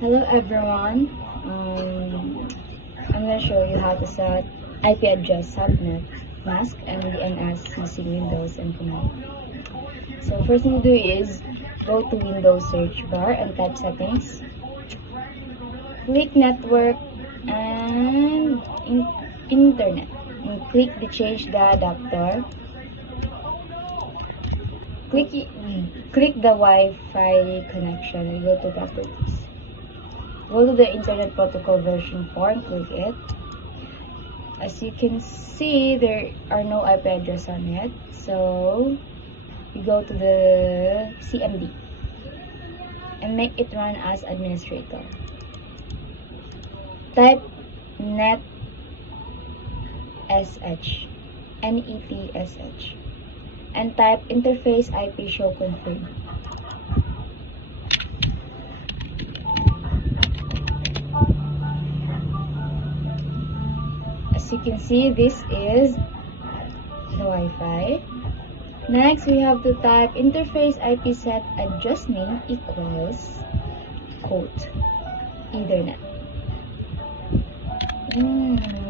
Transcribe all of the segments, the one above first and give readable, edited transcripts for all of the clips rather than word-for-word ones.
Hello everyone. I'm going to show you how to set IP address subnet mask and DNS using Windows and Command. So first thing to do is go to Windows search bar and type settings. Click network and internet. And click the change the adapter. Click the Wi-Fi connection and go to properties. Go to the Internet Protocol version 4 and click it. As you can see, there are no IP address on it. So, you go to the CMD and make it run as administrator. Type NetSH, NETSH, and type interface IP show confirm. As you can see, this is the Wi-Fi. Next, we have to type interface IP set address name equals quote Ethernet.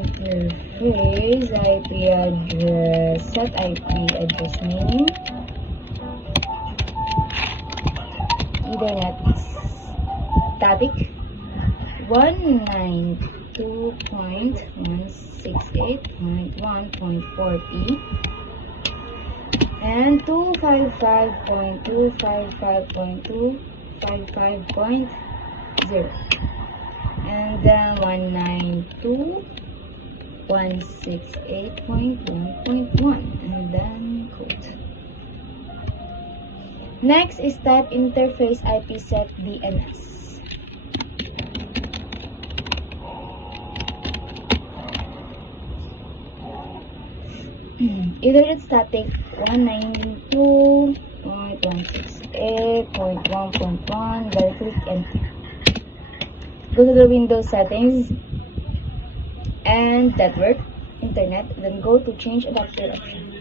Interface IP address set IP address name Ethernet static 192.168.1.40 and 255.255.255.0 and then 192.168.1.1 and then code. Next is type interface IP set DNS. Ethernet static 192.168.1.1, then click enter. Go to the Windows settings and network, internet, then go to change adapter option.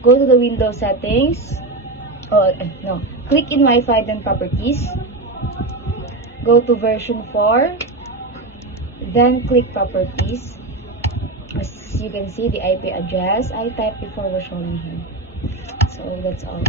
Go to the Windows settings, click in Wi-Fi, then properties. Go to version 4, then click properties. As you can see, the IP address I typed before was showing here. So that's all.